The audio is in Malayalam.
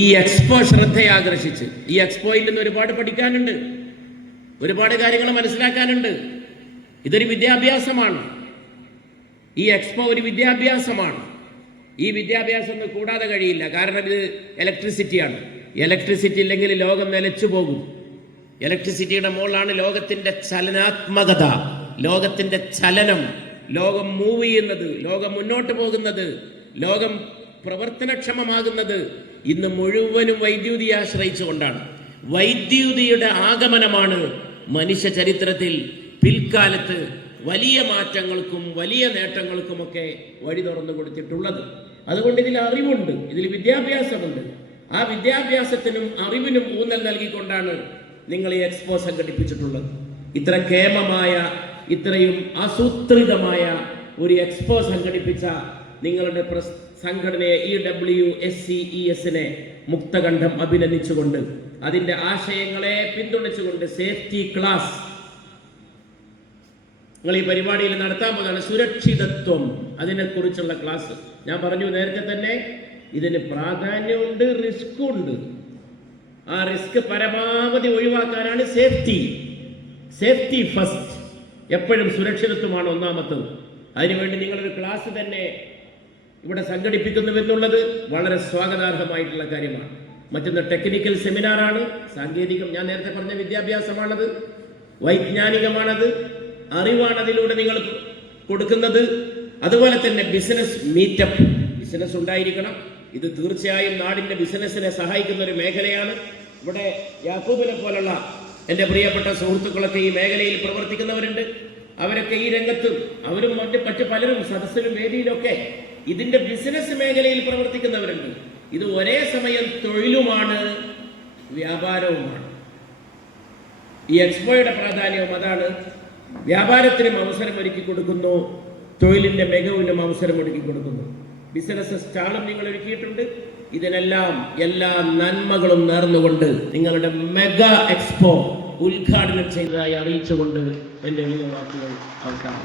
ഈ എക്സ്പോ ശ്രദ്ധയാകർഷിച്ച്, ഈ എക്സ്പോയിൽ നിന്ന് ഒരുപാട് പഠിക്കാനുണ്ട്, ഒരുപാട് കാര്യങ്ങൾ മനസ്സിലാക്കാനുണ്ട്. ഇതൊരു വിദ്യാഭ്യാസമാണ്. ഈ എക്സ്പോ ഒരു വിദ്യാഭ്യാസമാണ്. ഈ വിദ്യാഭ്യാസം ഒന്നും കൂടാതെ കഴിയില്ല. കാരണം ഇത് ഇലക്ട്രിസിറ്റിയാണ്. ഇലക്ട്രിസിറ്റി ഇല്ലെങ്കിൽ ലോകം നിലച്ചു പോകും. ഇലക്ട്രിസിറ്റിയുടെ മുകളിലാണ് ലോകത്തിന്റെ ചലനാത്മകത, ലോകത്തിന്റെ ചലനം, ലോകം മൂവ് ചെയ്യുന്നത്, ലോകം മുന്നോട്ട് പോകുന്നത്, ലോകം പ്രവർത്തനക്ഷമമാകുന്നത് ഇന്ന് മുഴുവനും വൈദ്യുതിയെ ആശ്രയിച്ചുകൊണ്ടാണ്. വൈദ്യുതിയുടെ ആഗമനമാണ് മനുഷ്യ ചരിത്രത്തിൽ പിൽക്കാലത്ത് വലിയ മാറ്റങ്ങൾക്കും വലിയ നേട്ടങ്ങൾക്കുമൊക്കെ വഴി തുറന്നു കൊടുത്തിട്ടുള്ളത്. അതുകൊണ്ട് ഇതിൽ അറിവുണ്ട്, ഇതിൽ വിദ്യാഭ്യാസമുണ്ട്. ആ വിദ്യാഭ്യാസത്തിനും അറിവിനും ഊന്നൽ നൽകിക്കൊണ്ടാണ് നിങ്ങൾ ഈ എക്സ്പോ സംഘടിപ്പിച്ചിട്ടുള്ളത്. ഇത്ര കേമമായ, ഇത്രയും ആസൂത്രിതമായ ഒരു എക്സ്പോ സംഘടിപ്പിച്ച നിങ്ങളുടെ സംഘടനയെ EWSCES-നെ മുക്തകണ്ഠം അഭിനന്ദിച്ചുകൊണ്ട്, അതിൻ്റെ ആശയങ്ങളെ പിന്തുണച്ചുകൊണ്ട്, സേഫ്റ്റി ക്ലാസ് നിങ്ങൾ ഈ പരിപാടിയിൽ നടത്താൻ പോകുന്നതാണ്. സുരക്ഷിതത്വം, അതിനെക്കുറിച്ചുള്ള ക്ലാസ്. ഞാൻ പറഞ്ഞു നേരത്തെ തന്നെ, ഇതിന് പ്രാധാന്യമുണ്ട്, റിസ്ക് ഉണ്ട്. ആ റിസ്ക് പരമാവധി ഒഴിവാക്കാനാണ് സേഫ്റ്റി ഫസ്റ്റ്. എപ്പോഴും സുരക്ഷിതത്വമാണ് ഒന്നാമത്തത്. അതിനുവേണ്ടി നിങ്ങളൊരു ക്ലാസ് തന്നെ ഇവിടെ സംഘടിപ്പിക്കുന്നുവെന്നുള്ളത് വളരെ സ്വാഗതാർഹമായിട്ടുള്ള കാര്യമാണ്. മറ്റൊന്ന് ടെക്നിക്കൽ സെമിനാറാണ്. സാങ്കേതികം, ഞാൻ നേരത്തെ പറഞ്ഞ വിദ്യാഭ്യാസമാണത്, വൈജ്ഞാനികമാണത്, അറിവാണ് അതിലൂടെ നിങ്ങൾ കൊടുക്കുന്നത്. അതുപോലെ തന്നെ ബിസിനസ് മീറ്റപ്പ്, ബിസിനസ് ഉണ്ടായിരിക്കണം. ഇത് തീർച്ചയായും നാടിൻ്റെ ബിസിനസ്സിനെ സഹായിക്കുന്ന ഒരു മേഖലയാണ്. ഇവിടെ യാക്കൂബിനെ പോലുള്ള എൻ്റെ പ്രിയപ്പെട്ട സുഹൃത്തുക്കളൊക്കെ ഈ മേഖലയിൽ പ്രവർത്തിക്കുന്നവരുണ്ട്. അവരൊക്കെ ഈ രംഗത്തും, അവരും മറ്റ് പലരും സദസ്സിലും വേദിയിലൊക്കെ ഇതിൻ്റെ ബിസിനസ് മേഖലയിൽ പ്രവർത്തിക്കുന്നവരുണ്ട്. ഇത് ഒരേ സമയം തൊഴിലുമാണ്, വ്യാപാരവുമാണ്. ഈ എക്സ്പോയുടെ പ്രാധാന്യവും അതാണ്. വ്യാപാരത്തിനും അവസരം ഒരുക്കി കൊടുക്കുന്നു, തൊഴിലിൻ്റെ മികവിനും അവസരം ഒരുക്കി കൊടുക്കുന്നു. ബിസിനസ് സ്റ്റാളും നിങ്ങൾ ഒരുക്കിയിട്ടുണ്ട്. ഇതിനെല്ലാം എല്ലാ നന്മകളും നേർന്നുകൊണ്ട് നിങ്ങളുടെ മെഗാ എക്സ്പോ ഉദ്ഘാടനം ചെയ്തതായി അറിയിച്ചുകൊണ്ട് എൻ്റെ വാക്കുകൾ അവസാനം.